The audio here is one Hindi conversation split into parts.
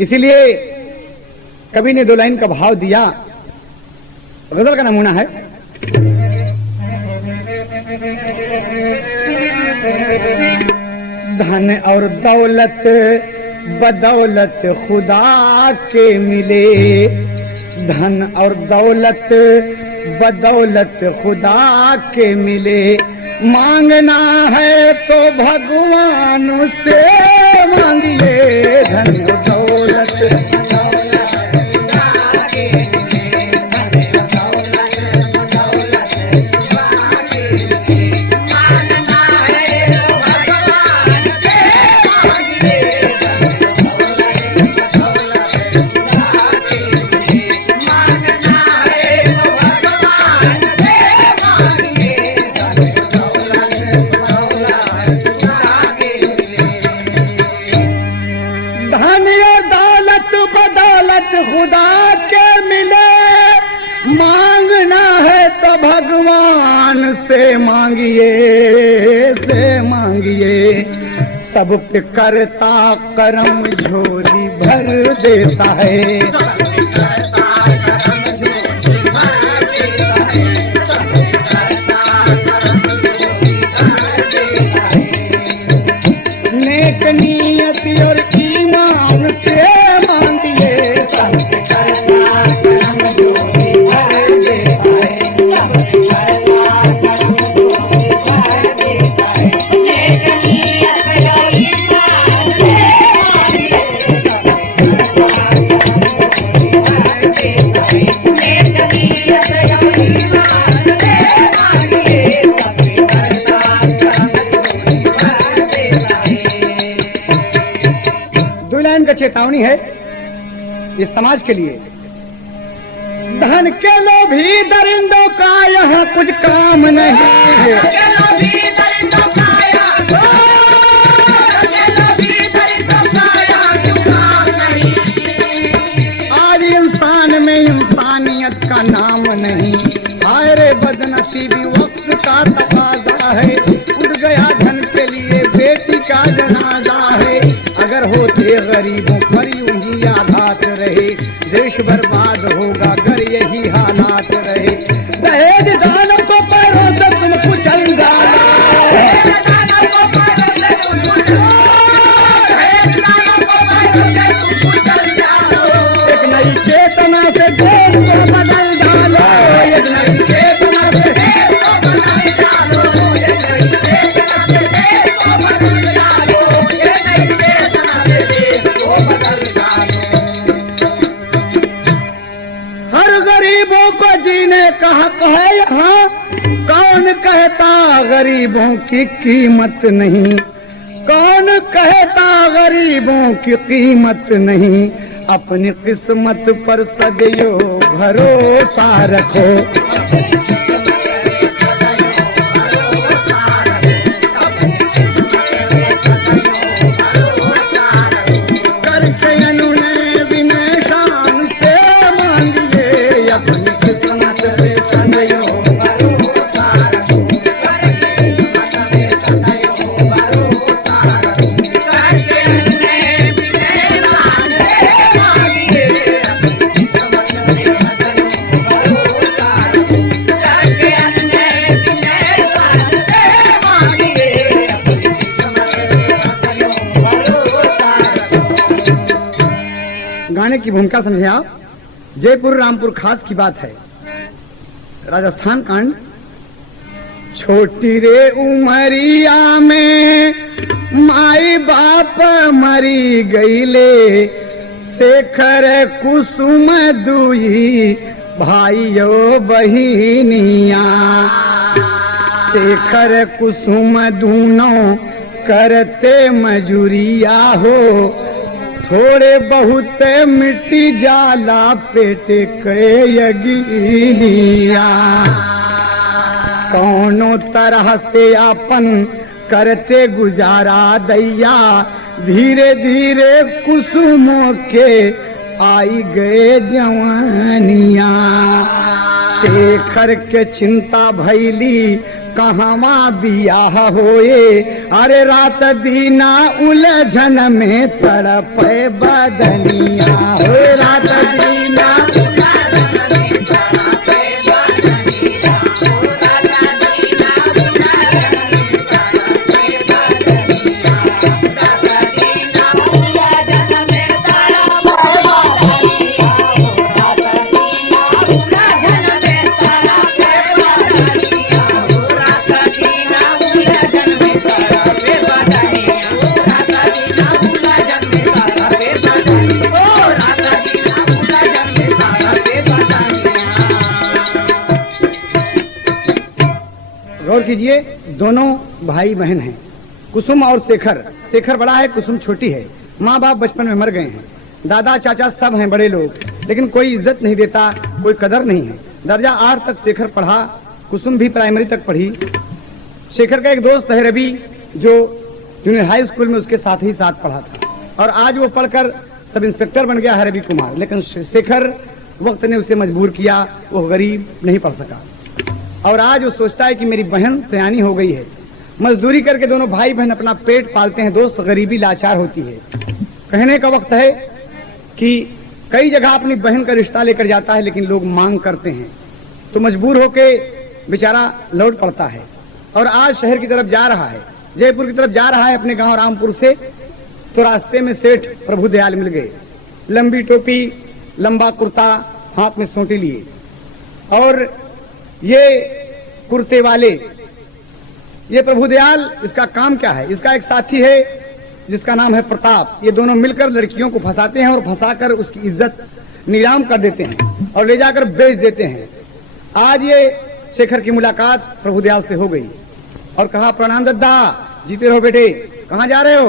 इसीलिए कवि ने 2 लाइन का भाव दिया। गजल का नमूना है। धन और दौलत बदौलत खुदा के मिले, धन और दौलत बदौलत खुदा के मिले, मांगना है तो भगवान से मांगिए। धन दौलत खुदा के मिले, मांगना है तो भगवान से मांगिए। सब पे करता करम झोली भर देता है। नेक नियत और ईमान से चेतावनी है ये समाज के लिए। धन के लोभी दरिंदों का यहाँ कुछ काम नहीं है। आज इंसान में इंसानियत का नाम नहीं। हाय रे बदनसीबी वक्त का तकाजा है, उड़ गया धन के लिए बेटी का जनाजा है। अगर होते गरीबों पर यूं ही आघात रहे, देश बर्बाद होगा अगर यही हालात रहे। दहेज दानों को पैरों से तुम कुचल डालो, एक नई चेतना से देश को बदल डालो, एक नई चेतना से देश को बदल डालो, एक नई चेतना से देश को बदल डालो, एक नई चेतना से देश को बदल डालो। हर गरीबों को जीने का हक है यहाँ, कौन कहता गरीबों की कीमत नहीं, कौन कहता गरीबों की कीमत नहीं। अपनी किस्मत पर सदैव भरोसा रखो, करके उन्हें विनय शान से मांगिए। अपनी किस्मत पे सदैव भरोसा रखो, की भूमिका समझे आप। जयपुर रामपुर खास की बात है। राजस्थान कांड। छोटी रे उमरिया में माई बाप मरी गईले, शेखर कुसुम दुई भाइयो बहिनिया। शेखर कुसुम दूनों करते मजूरिया हो, थोड़े बहुत मिट्टी जाला पेट के यगिनिया। कौनो तरह से अपन करते गुजारा दैया, धीरे धीरे कुसुमों के आई गए जवानिया। शेखर के चिंता भैली कहवा बियाह होए, अरे रात दीना उलझन में तड़पे बदनिया होए। रात दीना गौर कीजिए, दोनों भाई बहन हैं, कुसुम और शेखर। शेखर बड़ा है, कुसुम छोटी है। माँ बाप बचपन में मर गए हैं, दादा चाचा सब हैं बड़े लोग, लेकिन कोई इज्जत नहीं देता, कोई कदर नहीं है। दर्जा 8 तक शेखर पढ़ा, कुसुम भी प्राइमरी तक पढ़ी। शेखर का एक दोस्त है रवि, जो जूनियर हाई स्कूल में उसके साथ ही साथ पढ़ा था, और आज वो पढ़कर सब इंस्पेक्टर बन गया है रवि कुमार। लेकिन शेखर वक्त ने उसे मजबूर किया, वो गरीब नहीं पढ़ सका, और आज वो सोचता है कि मेरी बहन सयानी हो गई है। मजदूरी करके दोनों भाई बहन अपना पेट पालते हैं। दोस्त, गरीबी लाचार होती है। कहने का वक्त है कि कई जगह अपनी बहन का रिश्ता लेकर जाता है, लेकिन लोग मांग करते हैं तो मजबूर होके बेचारा लौट पड़ता है, और आज शहर की तरफ जा रहा है, जयपुर की तरफ जा रहा है अपने गांव रामपुर से। तो रास्ते में सेठ प्रभु दयाल मिल गए, लंबी टोपी, लंबा कुर्ता, हाथ में सोंटी लिए, और ये कुर्ते वाले, ये प्रभु दयाल, इसका काम क्या है? इसका एक साथी है जिसका नाम है प्रताप। ये दोनों मिलकर लड़कियों को फंसाते हैं और फंसाकर उसकी इज्जत नीलाम कर देते हैं और ले जाकर बेच देते हैं। आज ये शेखर की मुलाकात प्रभु दयाल से हो गई और कहा, प्रणाम दादा, जीते रहो बेटे, कहाँ जा रहे हो?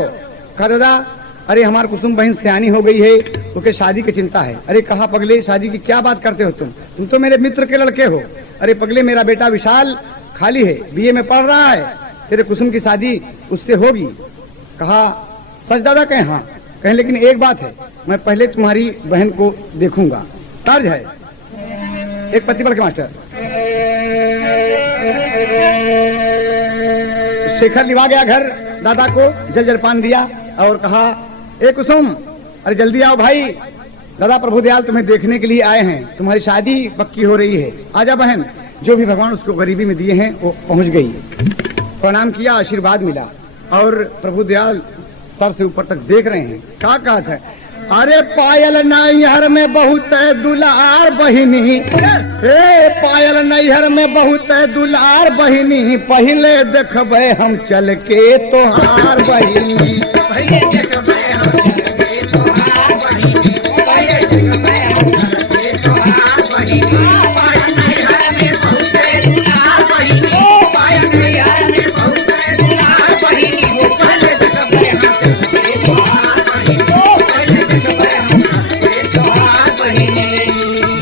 कहा, दादा अरे हमारी कुसुम बहन सयानी हो गई है, तो शादी की चिंता है। अरे कहा, पगले शादी की क्या बात करते हो तुम तो मेरे मित्र के लड़के हो। अरे पगले, मेरा बेटा विशाल खाली है, बीए में पढ़ रहा है, तेरे कुसुम की शादी उससे होगी। कहा, सच दादा? कहें हाँ। कहें लेकिन एक बात है, मैं पहले तुम्हारी बहन को देखूंगा। तर्ज है एक पति बल के मास्टर। शेखर लिवा गया घर, दादा को जल जलपान दिया और कहा, ए कुसुम, अरे जल्दी आओ भाई, दादा प्रभु दयाल तुम्हें देखने के लिए आए हैं, तुम्हारी शादी पक्की हो रही है, आजा बहन। जो भी भगवान उसको गरीबी में दिए हैं वो पहुंच गई। प्रणाम किया, आशीर्वाद मिला, और प्रभु दयाल सर से ऊपर तक देख रहे हैं। क्या कहा था? अरे पायल नैहर में बहुत है दुलार बहिनी, पायल नैहर में बहुत है दुलार बहिनी, पहले देखबे हम चल के तोहार बहिनी, पहले देखबे हम चल के तोहार बहिनी, पहले देखबे हम चल के तोहार बहिनी। पायल नैहर में बहुत है दुलार बहिनी, पायल नैहर में बहुत है दुलार बहिनी, वो पहले देखबे हम चल के तोहार बहिनी, पहले देखबे हम चल के तोहार बहिनी।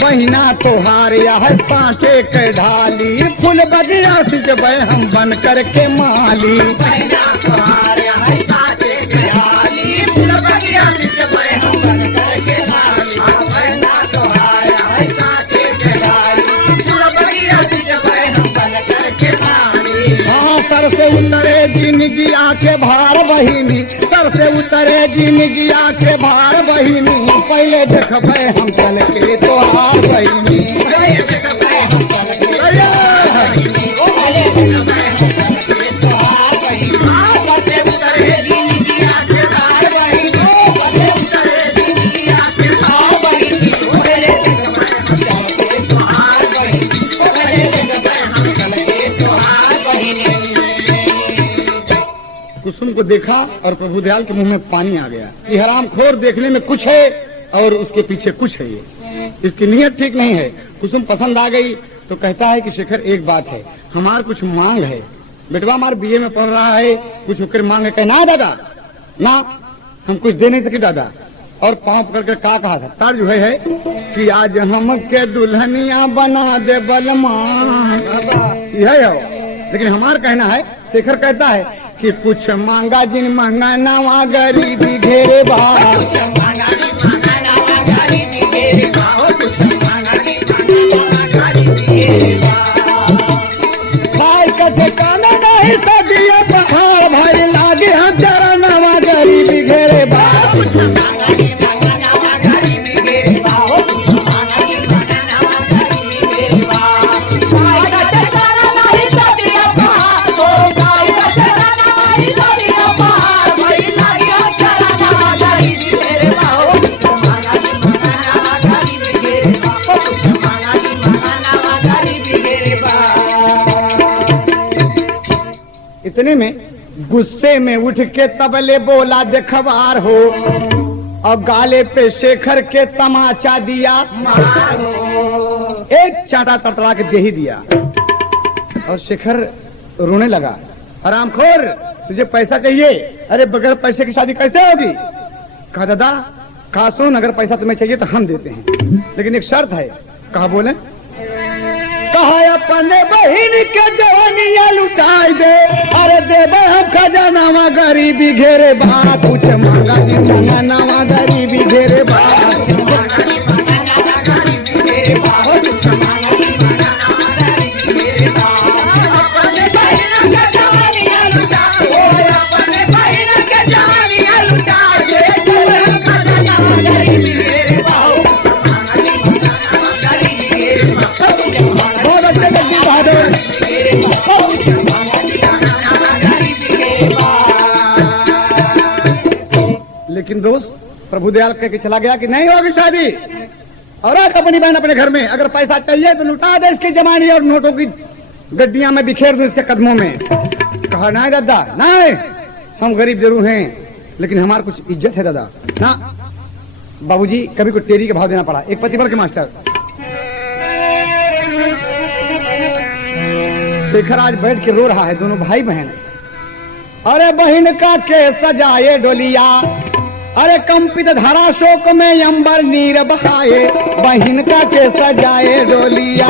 बहिना तोहार यह सांचे के ढाली, फूल बगिया सिजबे हम बन करके माली, बहिना तोहार यह सांचे के ढाली, फूल बगिया सिजबे हम बन करके माली, बहिना तोहार यह सांचे के ढाली, फूल बगिया सिजबे हम बन करके माली। हाँ, सर से उतरे जिंदगी आके भार बहिनी, सर से उतरे जिंदगी आके भार बहिनी, पहले देखबे हम चल के तोहार बहिनी, पहले देखबे हम चल के तोहार बहिनी, पहले देखबे हम चल के तोहार बहिनी। सर से उतरे जिंदगी आके भार बहिनी, सर से उतरे जिंदगी आके भार बहिनी, देखा और प्रभु दयाल के मुंह में पानी आ गया। ये हरामखोर देखने में कुछ है और उसके पीछे कुछ है, ये इसकी नीयत ठीक नहीं है। कुसुम पसंद आ गई तो कहता है कि शेखर एक बात है, हमार कुछ मांग है। बेटवा हमार बीए में पढ़ रहा है, कुछ होकर मांग है। कहना दादा ना, हम कुछ दे नहीं सके दादा। और पांव पकड़ कर कहा था तार जो है कि आज हम के दुल्हनिया बना दे बलमा, यह है। लेकिन हमार कहना है, शेखर कहता है कि कुछ मांगा जिन मांगा नवा गरीबी घेरे बा, खाए का ठिकाना नहीं सदिया पहाड़ भाई लागे हम जरा नवा गरीबी घेरे बा। इतने में गुस्से में उठ के तबले बोला देखवार हो और गाले पे शेखर के तमाचा दिया, एक चाटा तड़तड़ा के दे ही दिया। और शेखर रोने लगा, हरामखोर तुझे पैसा चाहिए? अरे बगैर पैसे की शादी कैसे होगी? कहा दादा कहा सुन, अगर पैसा तुम्हें चाहिए तो हम देते हैं, लेकिन एक शर्त है। कहा बोले? कहा अपने बहन के जवानिया लुटाई दे, अरे देवे हम खजानावा गरीबी घेरे बा, कुछ मांगा मांगा नवा गरीबी घेरे बा। लेकिन दोस्त प्रभु दयाल कह के चला गया कि नहीं होगी शादी, और आज अपनी बहन अपने घर में, अगर पैसा चाहिए तो लुटा दे इसकी जमानी और नोटों की गड्डियां में बिखेर दूं इसके कदमों में। कहा नहीं दादा नहीं, हम गरीब जरूर हैं लेकिन हमारी कुछ इज्जत है दादा ना। बाबूजी कभी को टेरी के भाव देना पड़ा। एक पतिवर के मास्टर शेखर आज बैठ के रो रहा है, दोनों भाई बहन। अरे बहन का के सजाए डोलिया, अरे कंपित धारा शोक में अंबर नीर बहाए, बहन का के सजाए डोलिया।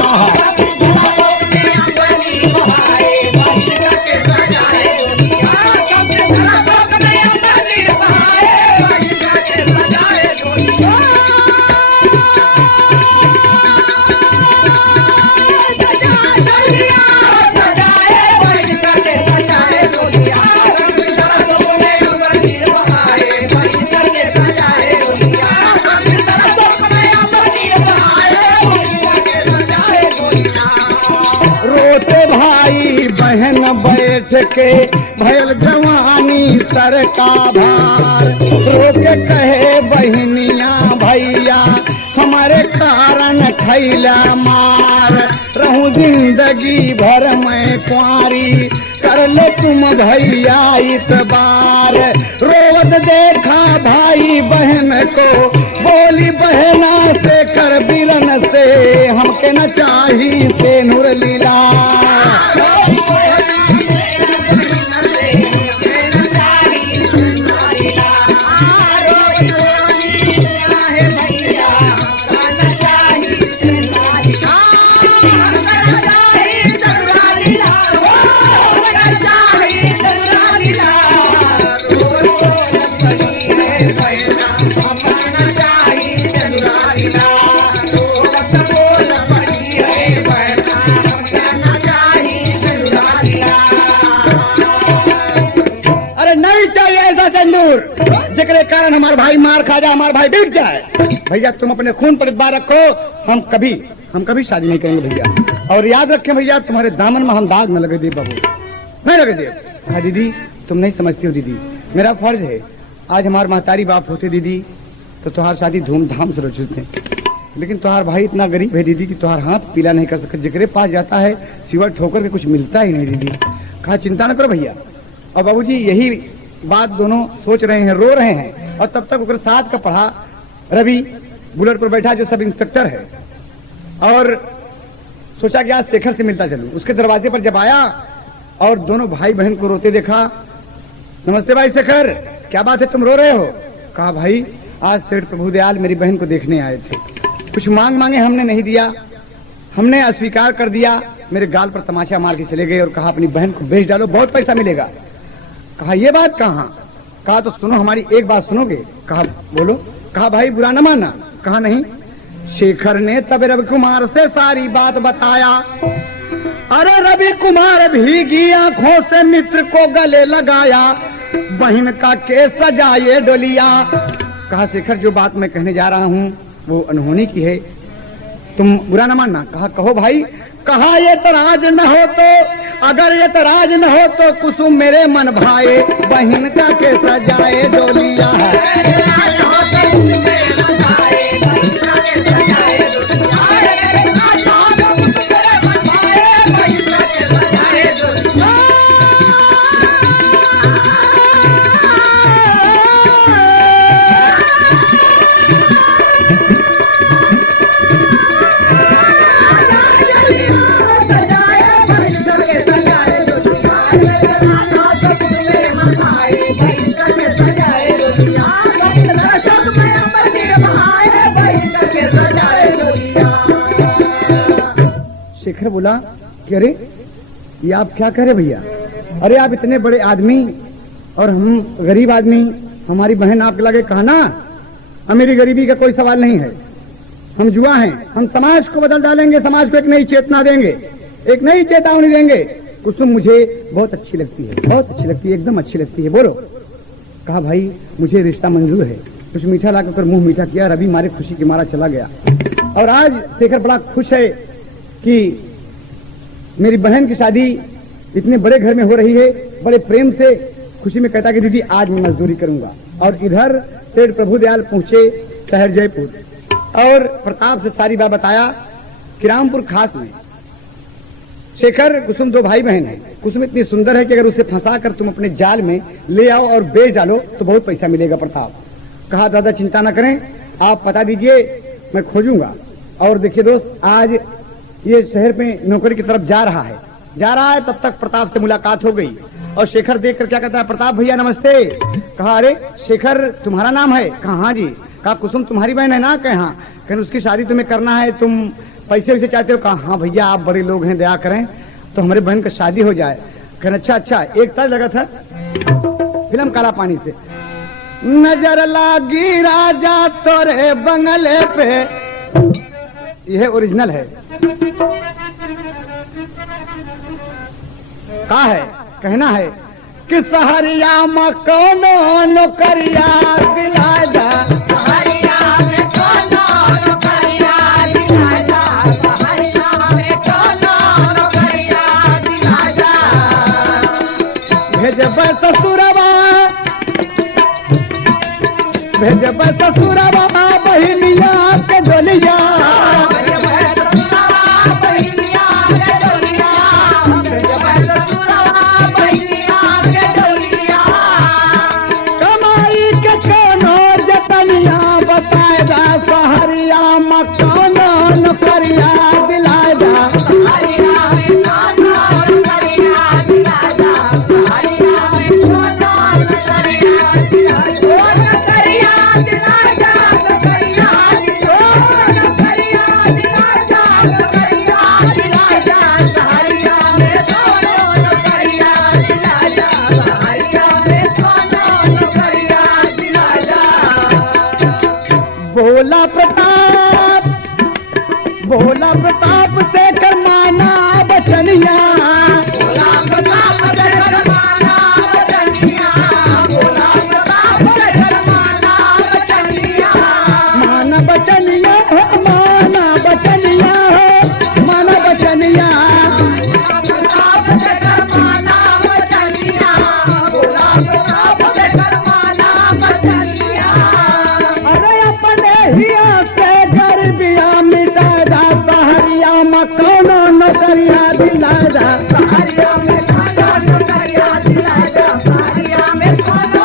बैठ के भयल जवानी सर का भार, रोक कहे बहनिया भैया हमारे कारण खैला मार, रहूं जिंदगी भर मैं कुंवारी कर ले तुम भैया इतबार। रोवत देखा भाई बहन को, बोली बहना से कर बिरन से, हमके न चाही से नूर लीला। जिसके कारण हमारे भाई मार खा जाए, हमारे भाई बिक जाए। भैया तुम अपने खून पर इतबार रखो, हम कभी शादी नहीं करेंगे भैया। और याद रखें भैया तुम्हारे दामन में हम दाग न लगे दे बाबू, नहीं लगे दे। हाँ दीदी तुम नहीं समझती हो दीदी, मेरा फर्ज है। आज हमारे महतारी बाप होते दीदी तो तुम्हारी शादी धूमधाम से रचते, लेकिन तुम्हारा भाई इतना गरीब है दीदी कि तुम्हारा हाथ पीला नहीं कर सकता। जिगरे पास जाता है सिवा ठोकर के कुछ मिलता ही नहीं दीदी। कहा चिंता न करो भैया। और बाबूजी यही बात दोनों सोच रहे हैं, रो रहे हैं। और तब तक उनके साथ का पढ़ा रवि बुलेट पर बैठा जो सब इंस्पेक्टर है, और सोचा कि आज शेखर से मिलता चलूं। उसके दरवाजे पर जब आया और दोनों भाई बहन को रोते देखा, नमस्ते भाई शेखर, क्या बात है तुम रो रहे हो? कहा भाई आज सेठ प्रभुदयाल मेरी बहन को देखने आए थे, कुछ मांगे हमने नहीं दिया, हमने अस्वीकार कर दिया, मेरे गाल पर तमाचा मार के चले गए और कहा अपनी बहन को बेच डालो, बहुत पैसा मिलेगा। कहा ये बात कहाँ? कहा तो सुनो, हमारी एक बात सुनोगे? कहा बोलो। कहा भाई बुरा न मानना। कहा नहीं। शेखर ने तब रवि कुमार से सारी बात बताया। अरे रवि कुमार भीगी आंखों से मित्र को गले लगाया, बहन का केस सजाए डोलिया। कहा शेखर जो बात मैं कहने जा रहा हूँ वो अनहोनी की है, तुम बुरा न मानना। कहा कहो भाई। कहा ये तराज न हो तो, अगर ये तराज न हो तो कुसुम मेरे मन भाए, बहन का के सजाए डोलिया। शेखर बोला कि अरे ये आप क्या कह रहे भैया? अरे आप इतने बड़े आदमी और हम गरीब आदमी, हमारी बहन आपके लगे। कहा ना, मेरी गरीबी का कोई सवाल नहीं है, हम जुआ हैं, हम समाज को बदल डालेंगे, समाज को एक नई चेतना देंगे, एक नई चेतावनी देंगे। कुसुम मुझे बहुत अच्छी लगती है, बहुत अच्छी लगती है, एकदम अच्छी लगती है, बोलो। कहा भाई मुझे रिश्ता मंजूर है। कुछ मीठा लाकर मुंह मीठा किया, रवि मारे खुशी के मारा चला गया। और आज शेखर बड़ा खुश है कि मेरी बहन की शादी इतने बड़े घर में हो रही है। बड़े प्रेम से खुशी में कहता कि दीदी आज मैं मजदूरी करूंगा। और इधर सेठ प्रभुदयाल पहुंचे शहर जयपुर, और प्रताप से सारी बात बताया कि रामपुर खास में शेखर कुसुम दो भाई बहन है। कुसुम इतनी सुंदर है कि अगर उसे फंसा कर तुम अपने जाल में ले आओ और बेच डालो तो बहुत पैसा मिलेगा। प्रताप कहा दादा चिंता न करें, आप पता दीजिए, मैं खोजूंगा। और देखिए दोस्त, आज ये शहर में नौकरी की तरफ जा रहा है। तब तक प्रताप से मुलाकात हो गई और शेखर देखकर क्या कहता है, प्रताप भैया नमस्ते। कहा अरे शेखर तुम्हारा नाम है? कहा हाँ जी। कहा कुसुम तुम्हारी बहन है ना? कहा हाँ। कहने उसकी शादी तुम्हें करना है, तुम पैसे वैसे चाहते हो? कहा हाँ भैया आप बड़े लोग हैं, दया करें तो हमारी बहन का शादी हो जाए। कहने अच्छा। एक ताज लगा था फिल्म काला पानी से, नजर लागी राजा तोरे बंगले पे, यह ओरिजिनल है। कहा है, कहना है कि सहरिया में कोनो नौकरिया दिला जा, सहरिया में कोनो नौकरिया दिला जा, सहरिया में कोनो नौकरिया दिला जा। भेजब ससुरवा बहिनिया के डोलिया, भोला प्रताप से करमाना बचनिया, भोला प्रताप से करमाना बचनिया, भोला प्रताप से करमाना बचनिया। माना बचनिया हो, माना बचनिया हो, माना बचनिया, प्रताप से करमाना बचनिया, भोला प्रताप से करमाना बचनिया। अरे अपने हिया से घर बिया मिटा कोनो नौकरिया दिला जा, सहरिया में कोनो नौकरिया दिला जा, सहरिया में कोनो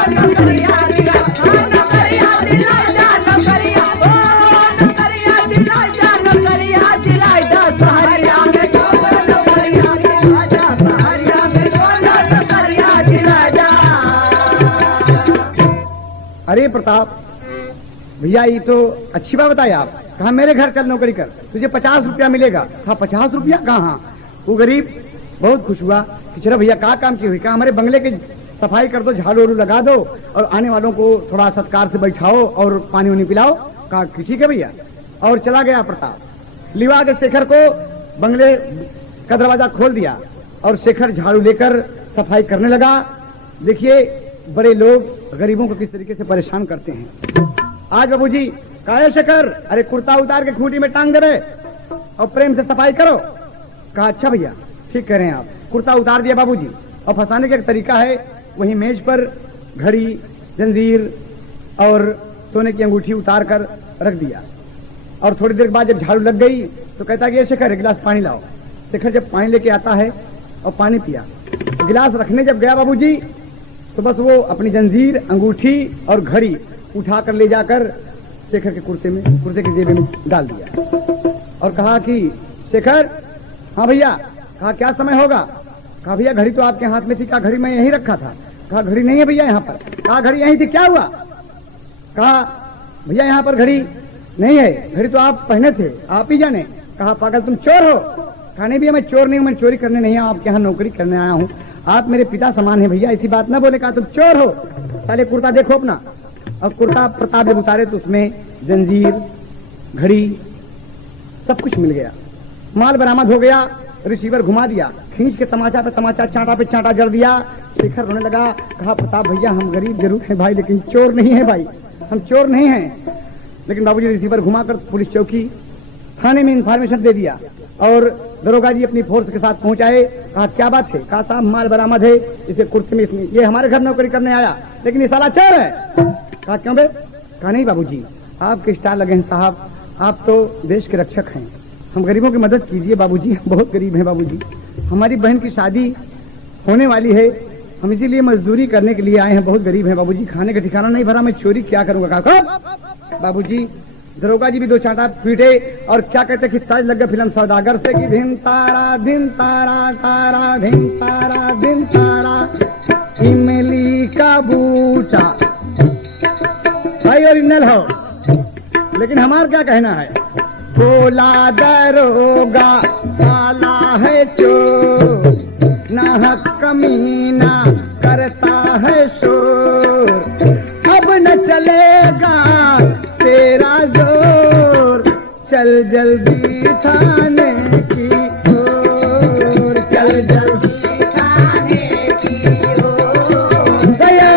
अरे प्रताप भैया ये तो अच्छी बात बताई आप। कहा मेरे घर चल नौकरी कर, तुझे 50 रुपया मिलेगा। कहा 50 रुपया कहाँ? वो गरीब बहुत खुश हुआ कि चलो भैया क्या काम की हुई? कहा हमारे बंगले की सफाई कर दो, झाड़ू वाड़ू लगा दो और आने वालों को थोड़ा सत्कार से बैठाओ और पानी उनी पिलाओ। कहा ठीक है भैया। और चला गया प्रताप। लिवा के शेखर को बंगले का दरवाजा खोल दिया और शेखर झाड़ू लेकर सफाई करने लगा। देखिए बड़े लोग गरीबों को किस तरीके से परेशान करते हैं। आज बाबूजी कहा शेखर, अरे कुर्ता उतार के खूंटी में टांग दे रहे और प्रेम से सफाई करो। कहा अच्छा भैया ठीक कह रहे हैं आप। कुर्ता उतार दिया बाबूजी और फंसाने का एक तरीका है, वहीं मेज पर घड़ी, जंजीर और सोने की अंगूठी उतार कर रख दिया। और थोड़ी देर बाद जब झाड़ू लग गई तो कहता कि शेखर एक गिलास पानी लाओ। शेखर जब पानी लेके आता है और पानी पिया, गिलास रखने जब गया बाबूजी तो बस वो अपनी जंजीर, अंगूठी और घड़ी उठाकर ले जाकर शेखर के कुर्ते की जेब में डाल दिया और कहा कि शेखर, हाँ भैया। कहा क्या समय होगा? कहा भैया घड़ी तो आपके हाथ में थी। कहा घड़ी मैं यहीं रखा था। कहा घड़ी नहीं है भैया यहाँ पर। कहा घड़ी यहीं थी, क्या हुआ? कहा भैया यहाँ पर घड़ी नहीं है, घड़ी तो आप पहने थे, आप ही जाने। कहा पागल तुम चोर हो? कहा नहीं भैया मैं चोर नहीं हूँ, मैं चोरी करने नहीं आया, आपके यहाँ नौकरी करने आया हूँ, आप मेरे पिता समान है भैया, ऐसी बात ना बोले। कहा तुम चोर हो, पहले कुर्ता देखो अपना। और कुर्ता प्रताप जब उतारे तो उसमें जंजीर, घड़ी, सब कुछ मिल गया। माल बरामद हो गया। रिसीवर घुमा दिया, खींच के तमाचा पे तमाचा, चांटा पे चांटा जड़ दिया। शेखर रोने लगा। कहा प्रताप भैया हम गरीब जरूर हैं भाई, लेकिन चोर नहीं है भाई, हम चोर नहीं हैं। लेकिन बाबूजी रिसीवर घुमाकर पुलिस चौकी थाने में इंफॉर्मेशन दे दिया और दरोगा जी अपनी फोर्स के साथ पहुंचाए। कहा क्या बात है? कहा साहब माल बरामद है, इसे कुर्ते में, इसमें ये हमारे घर नौकरी करने आया लेकिन ये साला चोर है। कहा क्यों बे? कहा नहीं बाबूजी आपके स्टार लगे हैं साहब, आप तो देश के रक्षक हैं, हम गरीबों की मदद कीजिए बाबूजी, हम बहुत गरीब हैं बाबूजी, हमारी बहन की शादी होने वाली है, हम इसीलिए मजदूरी करने के लिए आए हैं, बहुत गरीब हैं बाबूजी, खाने का ठिकाना नहीं भरा, मैं चोरी क्या करूंगा? कहा बाबूजी। दरोगा जी भी दो चांटा पीटे और क्या कहते कि साज लग गया फिल्म सौदागर से कि धिन तारा धिन तारा तारा धिन तारा धिन तारा इमली का बूटा। भाई ओरिजिनल हो, लेकिन हमारा क्या कहना है? बोला दरोगा काला है चोर, नाहक कमीना करता है शोर, अब न चलेगा तेरा जोर, चल जल्दी थाने की ओर, चल जल्दी थाने की ओर। भैया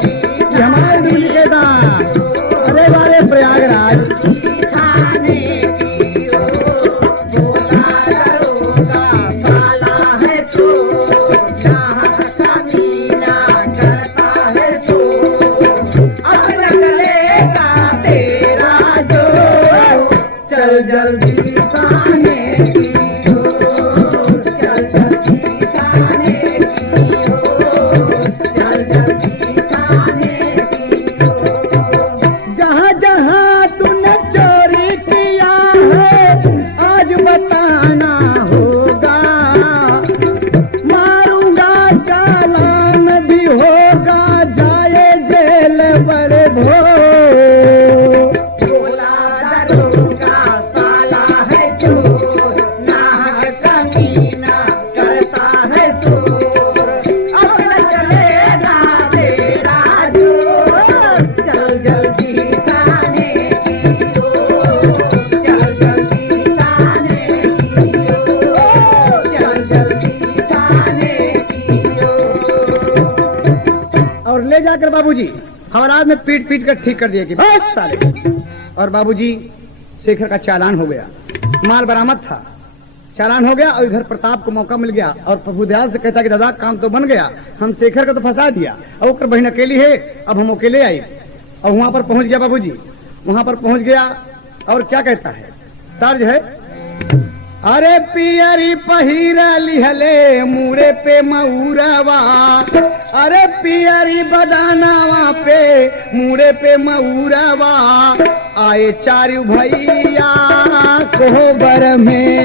ये हमारे दिल के दास, अरे वाले प्रयागराज जल्दी थाने की ओर, चल जल्दी थाने की ओर, चल जल्दी थाने की ओर। जहाँ जहाँ तूने चोरी किया है आज बताना होगा, मारूंगा चालान भी होगा, जाए जेल बड़े भो। जाकर बाबूजी हमारा में पीट पीट कर ठीक कर दिया कि बस साले। और बाबूजी शेखर का चालान हो गया, माल बरामद था, चालान हो गया और इधर प्रताप को मौका मिल गया और प्रभुदयाल से कहता कि दादा काम तो बन गया, हम शेखर को तो फंसा दिया, अब ओकर बहन अकेली है, अब हम अकेले आए। और वहां पर पहुंच गया बाबूजी, वहां पर पहुंच गया और क्या कहता है, तर्ज है, अरे पियरी पहिरा लिहले मुड़े पे मऊरवा, अरे पियरी बदानावा पे मुड़े पे मऊरवा, आए चारू भैया कोहबर में।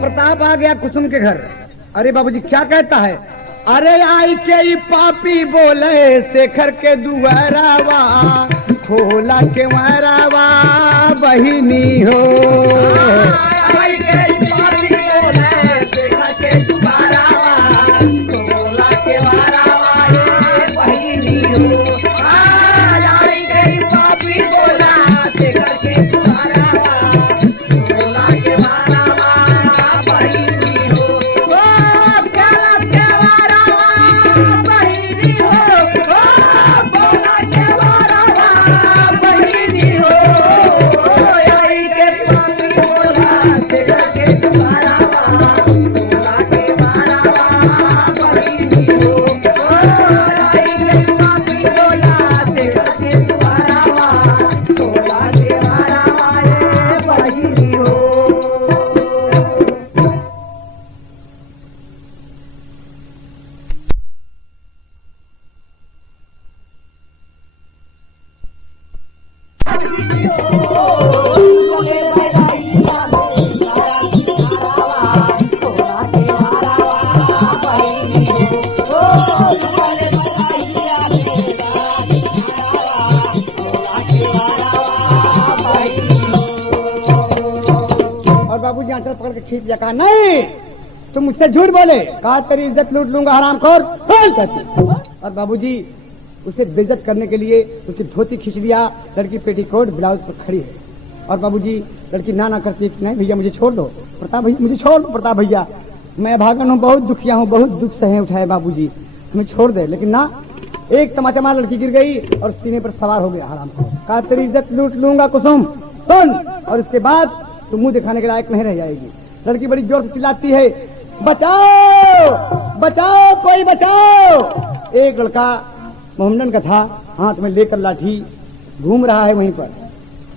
प्रताप आ गया कुसुम के घर। अरे बाबूजी क्या कहता है? अरे आई के ई पापी बोले शेखर के दुआरावा, खोला के मारावा बहिनी हो। आई के ई पापी बोले शेखर के दुआरावा, खोला के मारावा बहिनी हो। आई के ई पापी बोला शेखर के दुआरावा, खोला के मारावा बहिनी हो। बाबूजी आंचल पकड़ के खींच लिया। कहा नहीं, तुम मुझसे झूठ बोले। कहा तेरी इज्जत लूट लूंगा हरामखोर। और बाबूजी उसे बेइज्जत करने के लिए उसकी धोती खींच लिया। लड़की पेटीकोट ब्लाउज पर खड़ी है और बाबूजी लड़की ना करती है कि नहीं भैया मुझे छोड़ दो, प्रताप भैया मुझे छोड़ दो, प्रताप भैया मैं भागन हूँ, बहुत दुखिया हूँ, बहुत दुख सहे उठाए बाबूजी, हमें छोड़ दे। लेकिन ना, एक तमाचा मार लड़की गिर गई और सीने पर सवार हो गया हरामखोर। कहा तेरी इज्जत लूट लूंगा कुसुम, सुन, और इसके बाद तो मुंह दिखाने के लायक नहीं रह जाएगी। लड़की बड़ी जोर से चिल्लाती है, बचाओ बचाओ कोई बचाओ। एक लड़का मोहम्मदन का था, हाथ में लेकर लाठी घूम रहा है वहीं पर,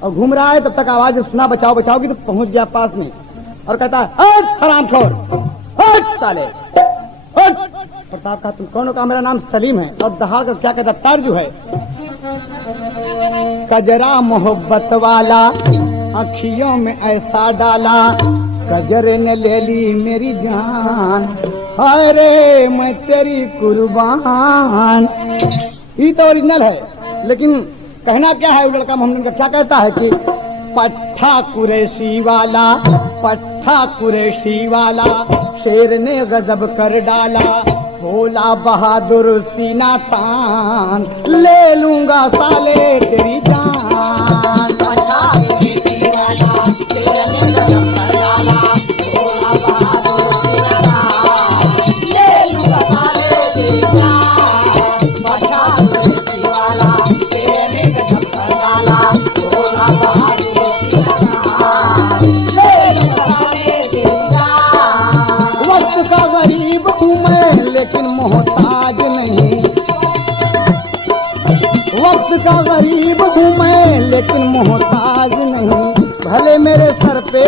और घूम रहा है तब तक आवाज सुना बचाओ बचाओ की, तो पहुंच गया पास में और कहता हरामखोर, हट साले हट। प्रताप कहा तुम कौन हो? कहा मेरा नाम सलीम है। और दहाड़ कर क्या कहता, तारजू है, कजरा मोहब्बत वाला आँखियों में ऐसा डाला, कजर ने ले ली मेरी जान, अरे मैं तेरी कुर्बान। ये तो ओरिजिनल है, लेकिन कहना क्या है? वो लड़का मोहम्मद का क्या कहता है कि पट्ठा कुरैशी वाला, पट्ठा कुरैशी वाला, शेर ने गजब कर डाला, भोला बहादुर सीना तान, ले लूंगा साले तेरी जान। पट्ठा कुरैशी वाला, शेर ने गजब कर डाला, भोला बहादुर सीना तान, ले लूंगा साले तेरी जान। पट्ठा कुरैशी वाला, शेर ने गजब कर डाला, भोला बहादुर सीना तान, ले लूंगा साले तेरी जान। वक्त का गरीब हूँ मैं लेकिन मोहताज नहीं, वक्त का गरीब हूँ मैं लेकिन मोहताज नहीं, भले मेरे सर पे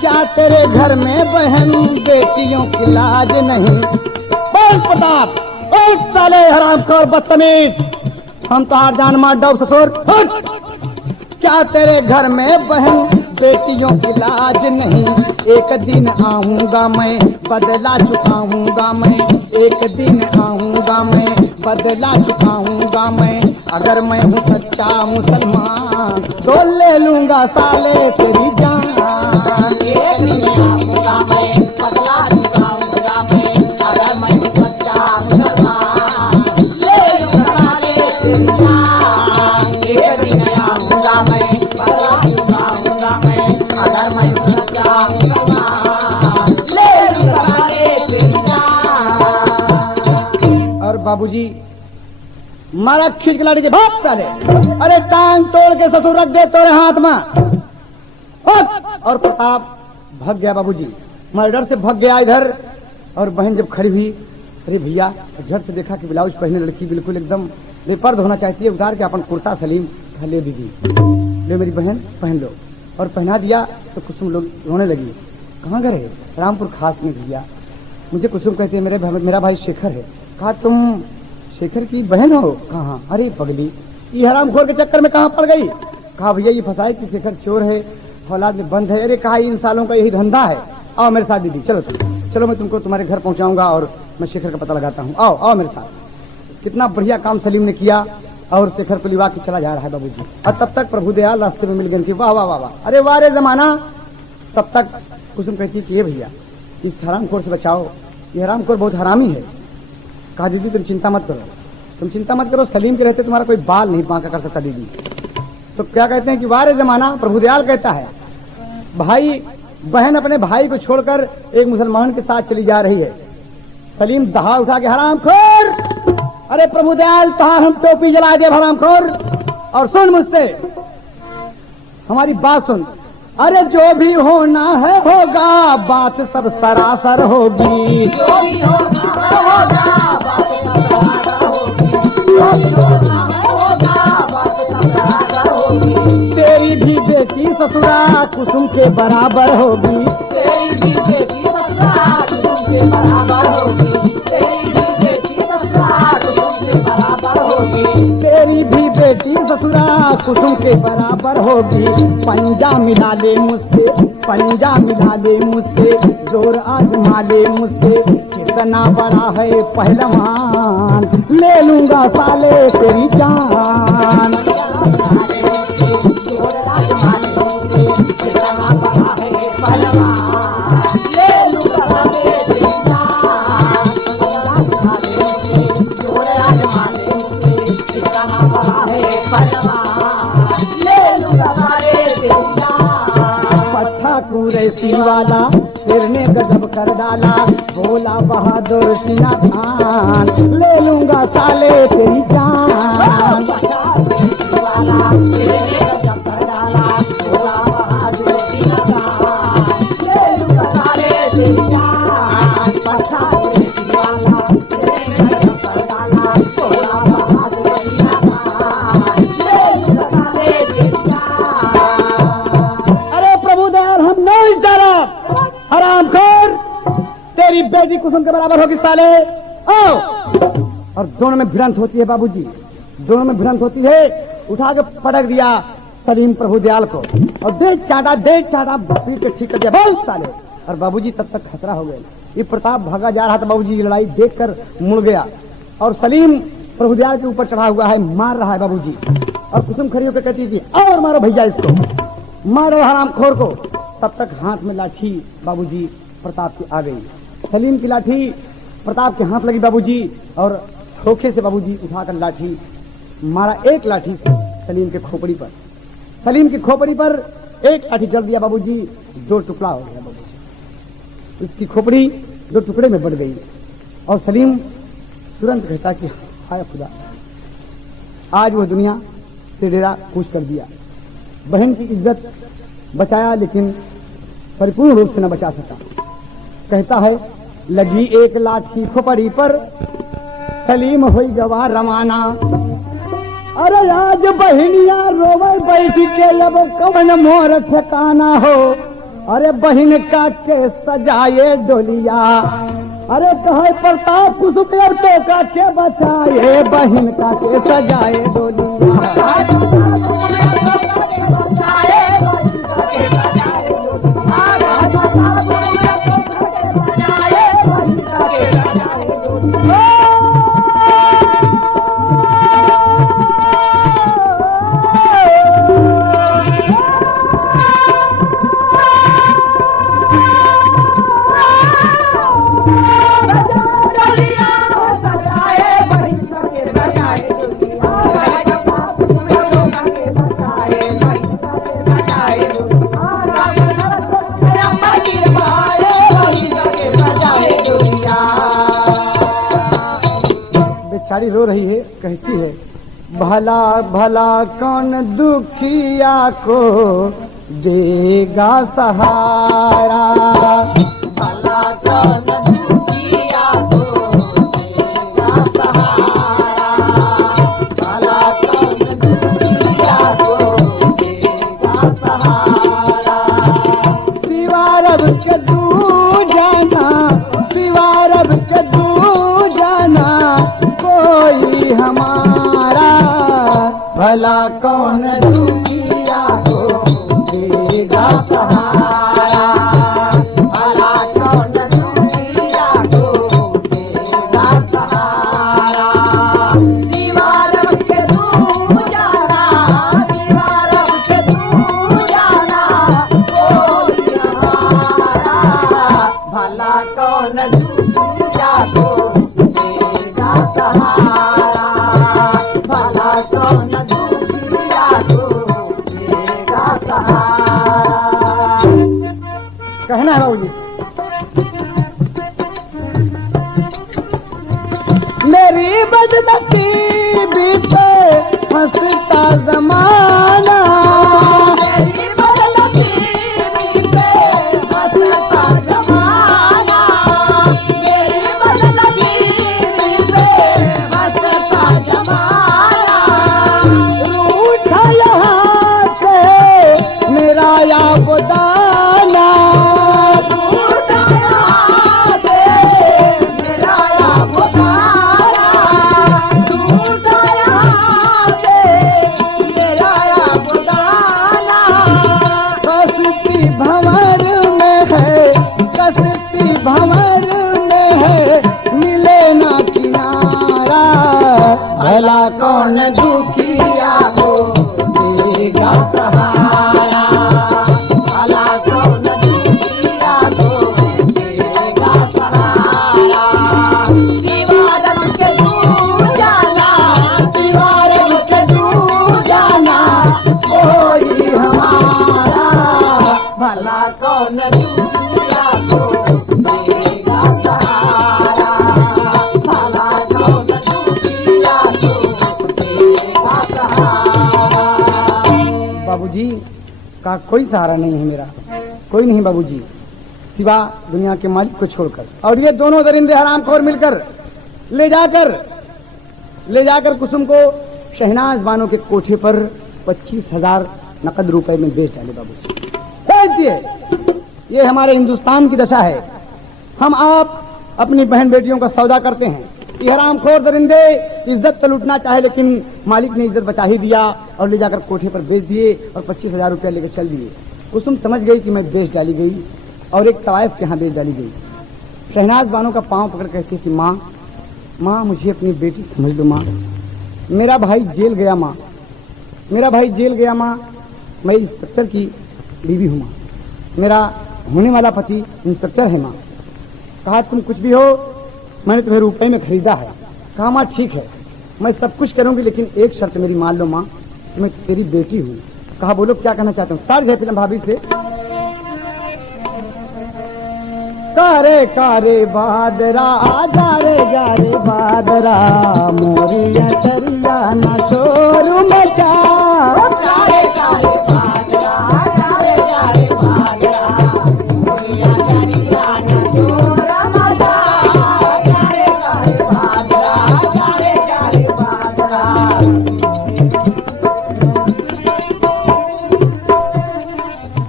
क्या तेरे घर में बहन बेटियों की लाज नहीं। बोल प्रताप, उठ साले हरामखोर बदतमीज, हम तो हार जान मार डॉग ससुर, क्या तेरे घर में बहन बेटियों की लाज नहीं। एक दिन आऊंगा मैं बदला चुकाऊंगा मैं, एक दिन आऊंगा मैं बदला चुकाऊंगा मैं, अगर मैं हूँ सच्चा मुसलमान तो ले लूंगा साले तेरी जान। एक दिन आऊंगा मैं बदला चुकाऊंगा मैं, अगर मैं हूँ सच्चा मुसलमान ले लूंगा साले तेरी जान। एक दिन आऊंगा मैं बदला चुकाऊंगा मैं, अगर मैं हूँ सच्चा मुसलमान ले लूंगा साले तेरी जान। और बाबूजी मारा खींच के लाठी से भाग साले, अरे टांग तोड़ के ससुर रख दे तोरे हाथ में। और प्रताप भाग गया बाबूजी, मर्डर से भाग गया इधर। और बहन जब खड़ी हुई, अरे भैया, झट से देखा कि ब्लाउज पहने लड़की बिल्कुल एकदम बेपर्द होना चाहती है, उतार के अपन कुर्ता सलीम ले दीदी, ले मेरी बहन पहन लो। और पहना दिया तो कुसुम लोग रोने लगी। कहाँ गए? रामपुर खास में भैया। मुझे कुसुम कहती है मेरा भाई शेखर है। कहा तुम शेखर की बहन हो? कहा? अरे पगली, ये हरामखोर के चक्कर में कहाँ पड़ गई? कहा भैया ये फंसाए कि शेखर चोर है, औलाद में बंद है। अरे कहा इन सालों का यही धंधा है, आओ मेरे साथ दीदी, चलो चलो मैं तुमको तुम्हारे घर पहुंचाऊंगा और मैं शेखर का पता लगाता हूँ, आओ आओ मेरे साथ। कितना बढ़िया काम सलीम ने किया और शेखर को लिवा के चला जा रहा है बाबूजी। और तब तक प्रभु दयाल रास्ते में मिल गए कि वाह वाह वाह वाह, अरे वाह रे जमाना। तब तक कुसुम कहती कि ये भैया इस हरामखोर से बचाओ, ये हरामखोर बहुत हरामी है। कहा दीदी तुम चिंता मत करो, तुम चिंता मत करो, सलीम के रहते तुम्हारा कोई बाल नहीं बांका कर सकता दीदी। तो क्या कहते हैं कि वाह रे जमाना। प्रभु दयाल कहता है भाई बहन अपने भाई को छोड़कर एक मुसलमान के साथ चली जा रही है। सलीम दहाड़ उठा के हरामखोर, अरे प्रभु दयाल तहार हम टोपी जला दे हरामखोर। और सुन मुझसे, हमारी बात सुन, अरे जो भी होना है होगा, बात सब सरासर होगी। जो भी होना है होगा, बात सब सरासर होगी। जो भी होना है होगा, बात सब सरासर होगी। तेरी भी बेटी ससुरा कुसुम के बराबर होगी। तेरी भी बेटी ससुरा कुसुम के बराबर होगी। तेरी भी बेटी ससुरा कुसुम के बराबर होगी। तेरी भी बेटी ससुरा कुसुम के बराबर होगी। पंजा मिला ले मुझसे, पंजा मिला ले मुझसे, जोर आजमा ले मुझसे, कितना बड़ा है पहलवान, ले लूंगा साले तेरी जान। कुरैशी वाला फिरने गजब कर डाला, बोला बहादुर सिया खान, ले लूंगा साले तेरी जान। वाला फिरने गजब कर डाला, बोला बहादुर सिया खान, ले लूंगा साले तेरी जान। पछा कुरैशी वाला फिरने गजब कर डाला, बोला बहादुर सिया खान, ले लूंगा साले तेरी जान। अरे प्रभु दयाल हम नहीं जा रहा, हरामखोर, तेरी बेटी कुसुम के बराबर होगी साले, आओ। और दोनों में भिड़ंत होती है बाबूजी, दोनों में भिड़ंत होती है। उठा के पटक दिया सलीम प्रभु दयाल को और दे चाटा पीट के ठीक कर दिया, बोल साले। और बाबूजी तब तक खतरा हो गए। ये प्रताप भागा जा रहा था, बाबूजी लड़ाई देखकर मुड़ गया और सलीम प्रभु दयाल के ऊपर चढ़ा हुआ है, मार रहा है बाबूजी। और कुसुम खड़ी होकर कहती थी और मारो भैया इसको, मारो हरामखोर को। तब तक हाथ में लाठी बाबूजी प्रताप की आ गई। सलीम की लाठी प्रताप के हाथ लगी बाबूजी और धोखे से बाबूजी उठाकर लाठी मारा, एक लाठी से सलीम के खोपड़ी पर। सलीम की खोपड़ी पर एक लाठी जड़ दिया बाबूजी, दो टुकड़ा हो गया बाबूजी। उसकी खोपड़ी दो टुकड़े में बढ़ गई और सलीम तुरंत कहता कि हाय खुदा, आज वो दुनिया से डेरा कूच कर दिया। बहन की इज्जत बचाया लेकिन परिपूर्ण रूप से न बचा सका। कहता है लगी एक लाठी खोपड़ी पर, सलीम हुई गवा रवाना। अरे आज बहनिया रोवे बैठ के, अब कवन मोर ठिकाना हो। अरे बहन का के सजाए डोलिया, अरे कहे प्रताप कुसुम तो का के बचाए, बहन का के सजाए डोलिया। बेचारी रो रही है, कहती है भला भला कौन दुखिया को देगा सहारा। भला कौन दुखिया को देगा सहारा। भला कौन दुखिया को देगा सहारा। सिवा रब के तू जाना, सिवा रब के तू जाना कोई हमारा। भला कौन दुखिया कहना है बाबूजी, मेरी बदनसीबी पे हंसता जमाना, मेरी बदनसीबी पे हंसता जमाना, मेरी बदनसीबी पे हंसता जमाना। रूठा यहाँ से मेरा याबदाना, रूठा यहाँ से मेरा याबदाना, रूठा यहाँ से मेरा याबदाना। कसती भंवर में है, कसती भंवर में है, मिले ना किनारा, भला कौन दुखिया को देगा सहारा, भला कौन दुखिया को देगा सहारा। दीवार के दूर जाना, दीवार के दूर जाना, कोई हमारा भला कौन दुखिया को देगा सहारा, भला कौन दुखिया को देगा सहारा। बाबूजी का कोई सहारा नहीं है मेरा, कोई नहीं बाबूजी, सिवा दुनिया के मालिक को छोड़कर। और ये दोनों दरिंदे हरामखोर मिलकर ले जाकर कुसुम को शहनाज बानो के कोठे पर 25,000 नकद रुपए में बेच डाले बाबूजी, बेच दिए। ये हमारे हिंदुस्तान की दशा है। हम आप अपनी बहन बेटियों का सौदा करते हैं, ये हरामखोर दरिंदे इज्जत तो लूटना चाहे, लेकिन मालिक ने इज्जत बचा ही दिया और ले जाकर कोठे पर बेच दिए और 25,000 रुपया लेकर चल दिए। कुसुम समझ गई कि मैं बेच डाली गई और एक तवाइफ के यहाँ बेच डाली गई। शहनाज बानो का पांव पकड़ कहती कि माँ माँ मुझे अपनी बेटी समझ लो माँ, मेरा भाई जेल गया माँ, मेरा भाई जेल गया माँ, मैं इंस्पेक्टर की बीवी हूँ माँ, मेरा होने वाला पति इंस्पेक्टर है माँ। कहा तुम कुछ भी हो, मैंने तुम्हें रुपए में खरीदा है। कहा माँ ठीक है, मैं सब कुछ करूंगी, लेकिन एक शर्त मेरी मान लो माँ, मैं तेरी बेटी हूँ। कहा बोलो क्या कहना चाहते हो। सार गए फिल्म भाभी से, कारे कारे बादरा जा रे बादरा, मोरिया चरिया ना शोर मचा, कारे कारे बादरा, कारे कारे बादरा, मोरिया चरिया ना शोर मचा, कारे कारे बादरा, कारे कारे बादरा।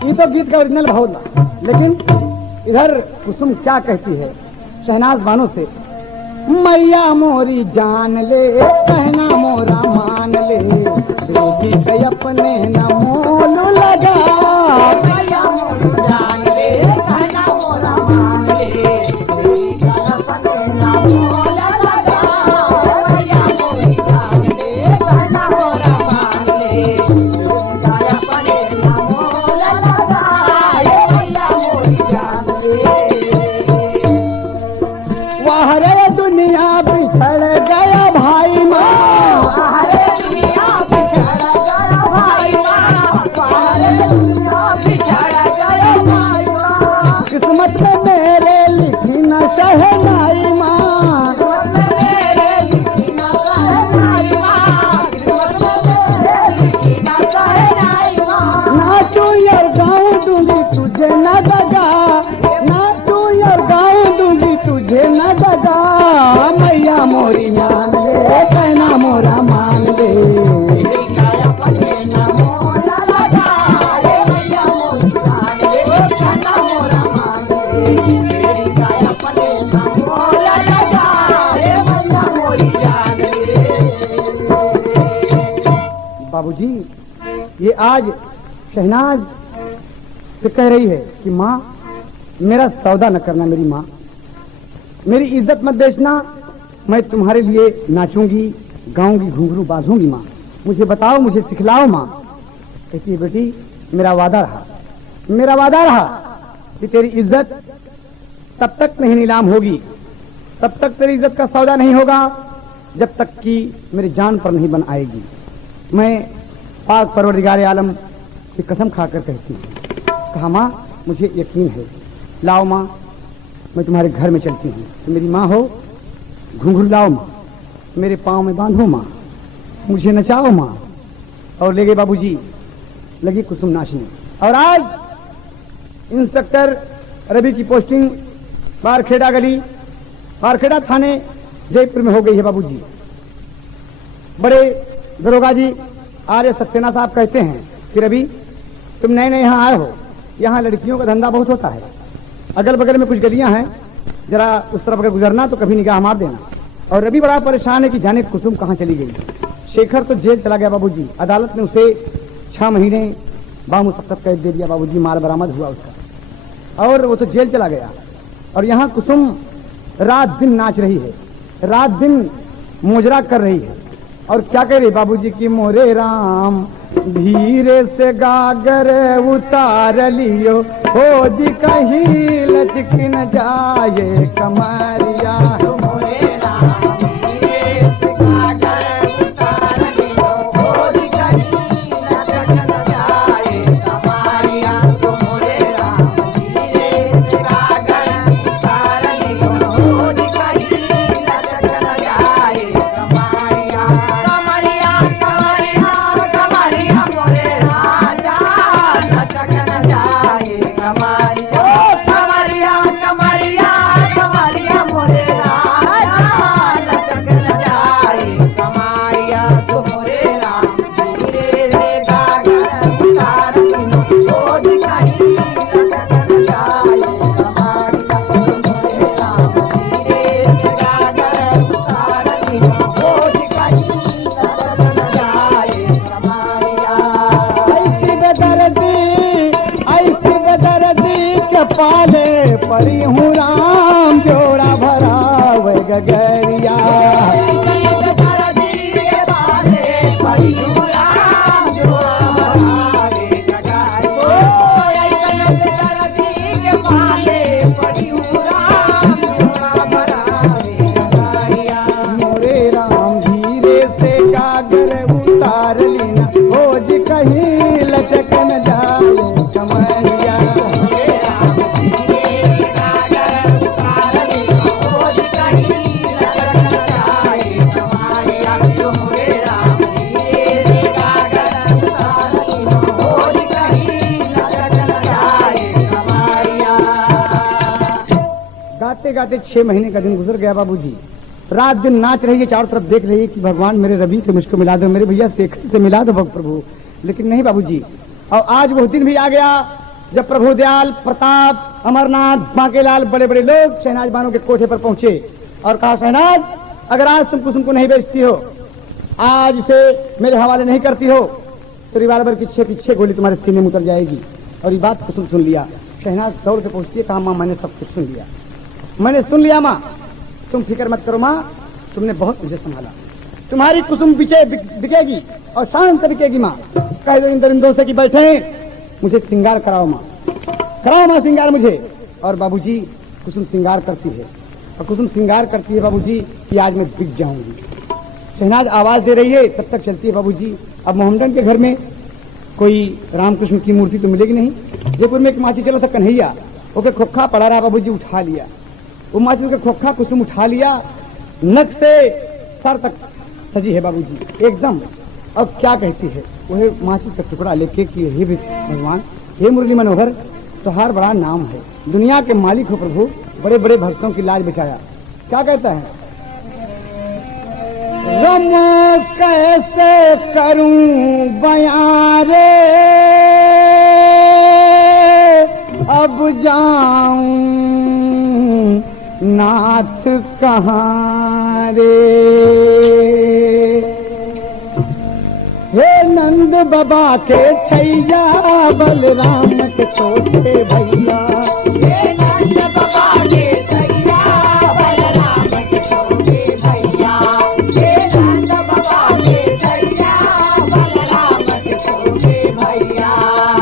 ये तो गीत का ओरिजिनल भाव था, लेकिन इधर कुसुम क्या कहती है शहनाज बानो से, मैया मोरी जान ले, कहना मोरा मान ले, बेटी से अपने न मोल लगा, मैया मोरी जान ले, कहना मोरा मान ले, बेटी से अपने न मोल लगा, मैया मोरी जान ले, कहना मोरा मान ले, बेटी से अपने न मोल लगा, मैया मोरी जान ले। वाह रे दुनिया बिछड़ गया भाई माँ, हरे दुनिया बिछड़ गया भाई माँ, हरे दुनिया बिछड़ गया भाई माँ। किस्मत में मेरे लिखी न शहनाई माँ, मेरे लिखी न कहनाई माँ, मेरे लिखी न कहनाई माँ। नाचू यार गाँव दूंगी तुझे न दगा, नाचू यार गाँव दूंगी तुझे न दगा, मैया मोरी मान ले, कहना मोरा मान ले, अपने न मोल लगा, मैया मोरी जान ले, कहना मोरा मान ले, अपने न मोल लगा, मैया मोरी जान ले। बाबूजी ये आज शहनाज से कह रही है कि माँ मेरा सौदा न करना, मेरी माँ मेरी इज्जत मत बेचना, मैं तुम्हारे लिए नाचूंगी गाऊंगी घुंघरू बांधूंगी माँ, मुझे बताओ मुझे सिखलाओ माँ। कहती है बेटी मेरा वादा रहा कि तेरी इज्जत तब तक नहीं नीलाम होगी, तब तक तेरी इज्जत का सौदा नहीं होगा जब तक कि मेरी जान पर नहीं बन आएगी। मैं पाक परवरदिगार आलम कि कसम खाकर कहती हूँ। कहा माँ मुझे यकीन है, लाओ माँ मैं तुम्हारे घर में चलती हूँ, तो मेरी माँ हो, घुंघरू लाओ माँ, मेरे पाँव में बांधो माँ, मुझे नचाओ माँ। और ले गए बाबूजी, लगी कुसुम नाचने। और आज इंस्पेक्टर रवि की पोस्टिंग बारखेड़ा गली, बारखेड़ा थाने जयपुर में हो गई है बाबूजी। बड़े दरोगा जी आर्य सक्सेना साहब कहते हैं कि रवि तुम नए नए यहाँ आए हो, यहाँ लड़कियों का धंधा बहुत होता है, अगल बगल में कुछ गलियां हैं, जरा उस तरफ अगर गुजरना तो कभी निगाह मार देना। और रवि बड़ा परेशान है कि जाने कुसुम कहाँ चली गई। शेखर तो जेल चला गया बाबूजी, अदालत ने उसे 6 महीने बामुशक्कत कैद दे दिया बाबूजी, माल बरामद हुआ उसका, और वो तो जेल चला गया। और यहाँ कुसुम रात दिन नाच रही है, रात दिन मोजरा कर रही है। और क्या कह रही बाबूजी की मोरे राम धीरे से गागर उतार लियो, हो जी कहीं लचक न जाए कमरिया। मोरे राम धीरे से गागर उतार लियो, हो जी कहीं लचक न जाए कमरिया। मोरे राम धीरे से गागर उतार लियो, हो जी कहीं लचक न जाए कमरिया। कमरिया कमरिया कमरिया मोरे राजा लचक न जाए कमरिया। कमरिया कमरिया कमरिया मोरे राजा लचक न जाए कमरिया। तो मोरे राम धीरे से गागर उतार लियो, हो जी कहीं लचक न जाए कमरिया। मोरे राम धीरे से गागर उतार लियो, हो जी कहीं लचक न जाए कमरिया। ऐसी बेदर्दी के पाले परी हूँ राम, जोड़ा भरा वह गगरिया। मोरे राम धीरे से गागर उतार लेना, हो जी कहीं लचक न जाए कमरिया। गाते गाते 6 महीने का दिन गुजर गया बाबूजी। रात दिन नाच रही है, चारों तरफ देख रही है कि भगवान मेरे रवि से मुझको मिला दो, मेरे भैया शेखर से मिला दो प्रभु। लेकिन नहीं बाबूजी। और आज वो दिन भी आ गया जब प्रभु दयाल, प्रताप, अमरनाथ, बांकेलाल, बड़े बड़े लोग शहनाज बानो के कोठे पर पहुंचे और कहा शहनाज अगर आज तुम कुसुम को नहीं बेचती हो, आज इसे मेरे हवाले नहीं करती हो, तो रिवाल्वर की पीछे गोली तुम्हारे सीने में उतर जाएगी। और ये बात कुसुम सुन लिया। शहनाज दौड़ के पहुंचती है, कहा माँ मैंने सब कुछ सुन लिया, मैंने सुन लिया माँ, तुम फिक्र मत करो माँ, तुमने बहुत मुझे संभाला, तुम्हारी कुसुम पीछे बिकेगी और शान से बिकेगी माँ। कह दो इन दरिंदों से कि बैठे मुझे श्रृंगार कराओ माँ, कराओ माँ श्रृंगार मुझे। और बाबूजी कुसुम श्रृंगार करती है, और कुसुम श्रृंगार करती है बाबूजी कि आज मैं बिक जाऊंगी। शहनाज आवाज दे रही है, तब तक चलती है बाबूजी। अब मोहम्मदन के घर में कोई रामकृष्ण की मूर्ति तो मिलेगी नहीं। जयपुर में एक माची चला था कन्हैया, ओके खोखा पड़ा रहा बाबूजी, उठा लिया वो माची का खोखा, कुसुम उठा लिया, नक से सर तक सजी है बाबूजी एकदम। अब क्या कहती है वह माची का टुकड़ा लेके कि हे भगवान, हे मुरली मनोहर, तुहार बड़ा नाम है, दुनिया के मालिक हो प्रभु, बड़े बड़े भक्तों की लाज बचाया। क्या कहता है, रम कैसे करूं बयां रे, अब जाऊं नाथ कहाँ रे। हे नंद बाबा के छैया, बलराम के छोटे भैया, हे नंद बाबा के छैया, बलराम के छोटे भैया, हे नंद बाबा के छैया, बलराम के छोटे भैया।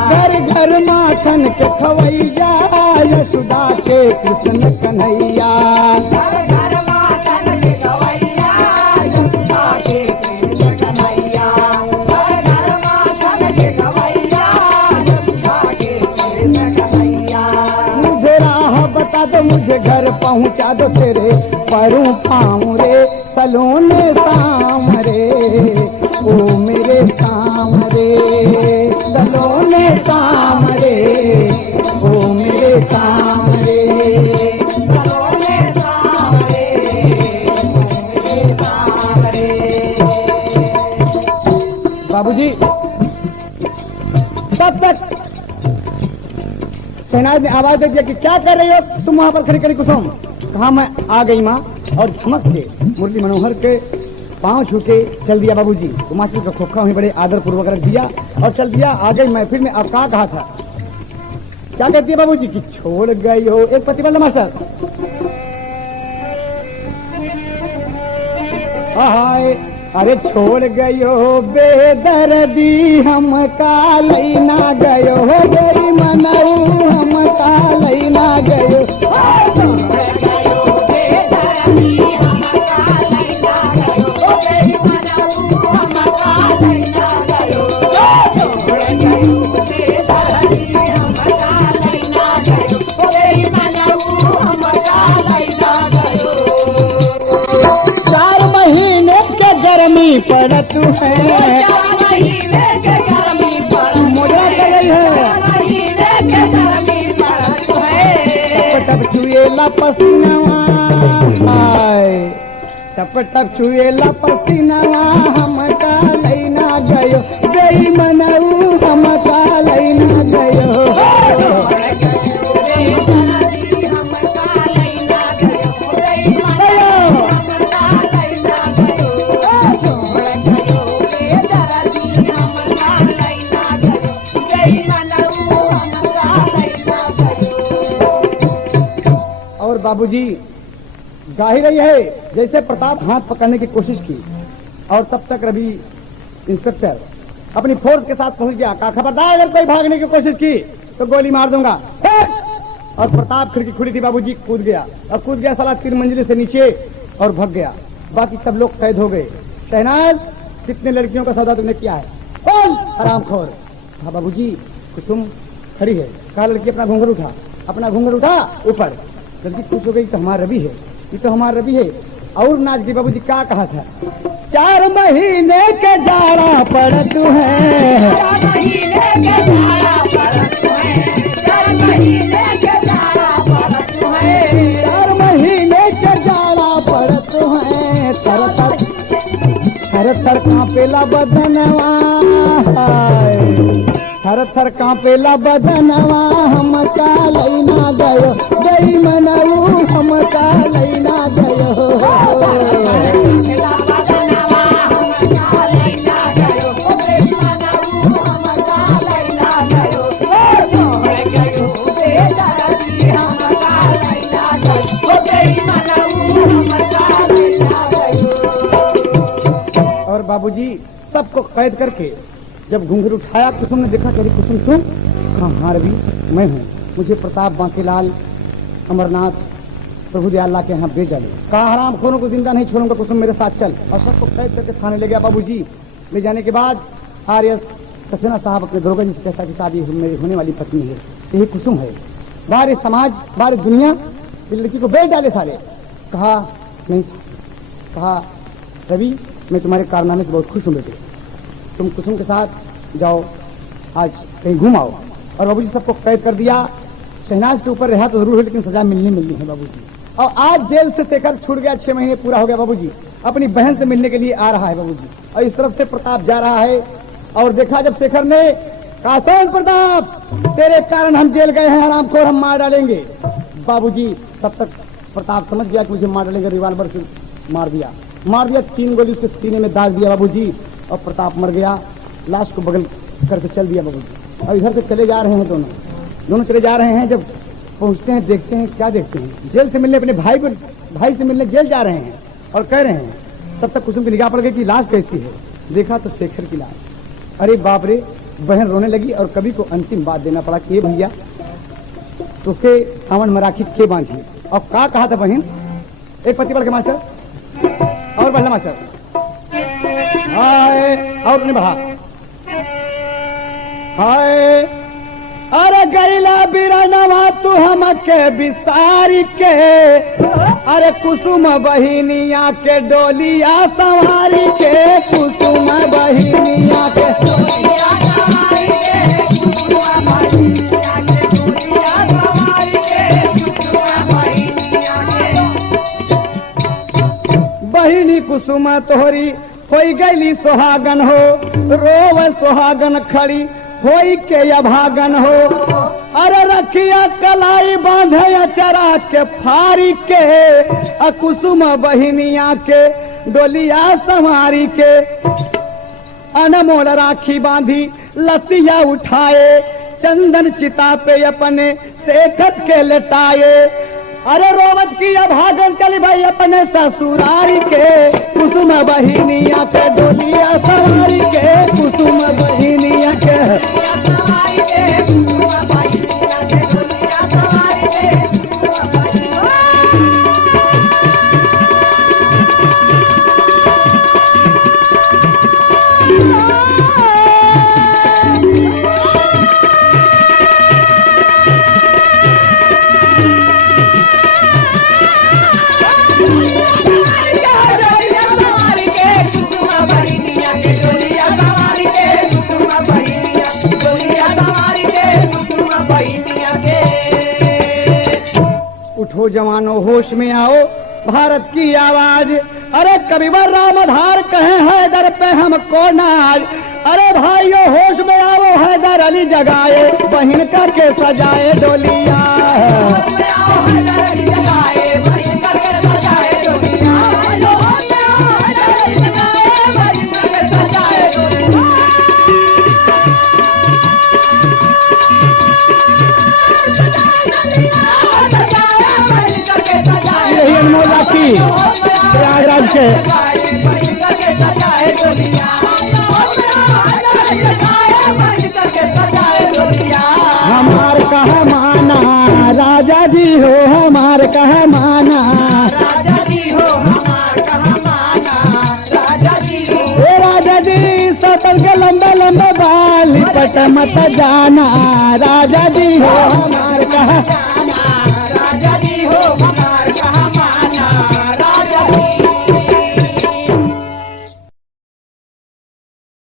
घर घर माखन के खवैया, यशोदा के कृष्ण कन्हैया, घर घर माखन के खवैया, यशोदा के कृष्ण कन्हैया, घर घर माखन के खवैया, मुझे घर पहुंचा दो तेरे परूं पाऊं रे सलोने शाम रे ओ मेरे शाम रे सलोने शाम रे ओ मेरे शाम रे सलोने शाम रे ओ मेरे शाम रे। बाबूजी तब तक शहनाज ने आवाज दे दिया कि क्या कर रही हो तुम वहां पर खड़ी खड़ी कुसुम। कहा मैं आ गई माँ और झमक के मुरली मनोहर के पांव छू के चल दिया बाबूजी। तो मास्टर का खोखा वहीं बड़े आदर पूर्वक रख दिया और चल दिया। आ गई महफिल में। अब क्या कहा था, क्या कहती है बाबूजी कि छोड़ गई हो एक प्रतिबंध मास्टर। हाय अरे छोड़ गयो बेदर्दी हम कालई ना गयो हो गई मनऊ हम कालई ना गयो गर्मी पड़त है मुझे टप टप चुएला पसीनावा टप टप चुएला पसीनावा हम कालई ना गयो गई मनऊ हम कालई ना गयो। बाबूजी गा ही रही है जैसे प्रताप हाथ पकड़ने की कोशिश की और तब तक रवि इंस्पेक्टर अपनी फोर्स के साथ पहुंच गया। कहा खबरदार अगर कोई भागने की कोशिश की तो गोली मार दूंगा। और प्रताप खिड़की खुली थी बाबूजी कूद गया और कूद गया साला 3 मंजिले से नीचे और भाग गया। बाकी सब लोग कैद हो गए। शहनाज कितने लड़कियों का सौदा तुमने किया है बोल हरामखोर। कहा बाबूजी कुसुम खड़ी है। कहा लड़की अपना घूंघट उठा अपना घूंघट उठा ऊपर। लड़की खुश हो गई तो हमारा रवि है ये तो हमारा रवि है और नाच दी। बाबूजी क्या कहा था 4 महीने के जाड़ा पड़त है 4 महीने के जाड़ा पड़त है 4 महीने के जाड़ा पड़त है 4 महीने के जाड़ा पड़त है थर थर कांपेला बदनवा थर थर कांपेला बदनवा हम कालई ना गयो गई मनऊ हम कालई ना गयो। और बाबूजी सबको कैद करके जब घूंघट उठाया कुसुम ने देखा करी कुसुम तुम। हाँ रवि मैं हूँ मुझे प्रताप बांकीलाल अमरनाथ प्रभु दयाला के यहाँ भेज डाले। कहा हराम खोरों को जिंदा नहीं छोड़ूंगा कुसुम मेरे साथ चल। और सबको कैद करके थाने ले गया बाबूजी। ले जाने के बाद आर्य सक्सेना साहब अपने दरोगा जी से कहता कि शादी मेरी होने वाली पत्नी है यही कुसुम है। बाहर समाज बाहर दुनिया इस लड़की को भेज डाले सारे। कहा नहीं कहा रवि मैं तुम्हारे कारनामे से बहुत खुश हूँ बेटे तुम कुसुम के साथ जाओ आज कहीं घूम आओ। और बाबूजी सबको कैद कर दिया। शहनाज के ऊपर रहा तो जरूर है लेकिन सजा मिलनी है बाबूजी। और आज जेल से शेखर छूट गया 6 महीने पूरा हो गया बाबूजी। अपनी बहन से मिलने के लिए आ रहा है बाबूजी और इस तरफ से प्रताप जा रहा है। और देखा जब शेखर ने कहा कौन प्रताप तेरे कारण हम जेल गए हैं हरामखोर हम मार डालेंगे। बाबूजी तब तक प्रताप समझ गया कि मुझे मार डालेंगे रिवाल्वर से मार दिया 3 गोली उसके सीने में दाग दिया बाबूजी और प्रताप मर गया। लाश को बगल करके चल दिया बाबूजी। और इधर से चले जा रहे हैं दोनों चले जा रहे हैं। जब पहुंचते हैं देखते हैं क्या देखते हैं जेल से मिलने अपने भाई से मिलने जेल जा रहे हैं और कह रहे हैं। तब तक कुसुम की निगाह पड़ गई कि लाश कैसी है। देखा तो शेखर की लाश। अरे बाप रे बहन रोने लगी और कवि को अंतिम बात देना पड़ा कि भैया तो के सावन में राखी के बांधी। और क्या कहा था बहन एक पति बढ़ के मास्टर और बढ़ला मास्टर हाय और नहीं बढ़ा हाय। अरे गैला बिरनवा तू हमके बिसारी के अरे कुसुम बहिनिया के डोलिया सवारी के कुसुम बहिनिया के बहिनी कुसुम तोहरी होई गैली सुहागन हो रोव सुहागन खड़ी होई के अभागन हो अरे रखिया कलाई बांधे अचरा के फारी के कुसुम बहिनिया के डोलिया संवारी के अनमोल राखी बांधी लसिया उठाए चंदन चिता पे अपने सेखत के लटाए अरे रोवत की अभागन चली भाई अपने ससुरारी के कुसुम बहिनिया के डोलिया सवारी के कुसुम बहिनिया के उठो जवानो होश में आओ भारत की आवाज अरे कविवर रामधार कहे हैदर पे हमको नाज अरे भाइयों होश में आओ हैदर अली जगाए बहन करके सजाए डोलिया यही अनमोला की प्रयागराज से हमार कहा माना राजा जी हो हमार कहा माना राजा जी हो हमार कहा माना राजा जी हो ए राजा जी सतल के लंबे लंबे बाल पट मत जाना राजा जी हो हमार कहा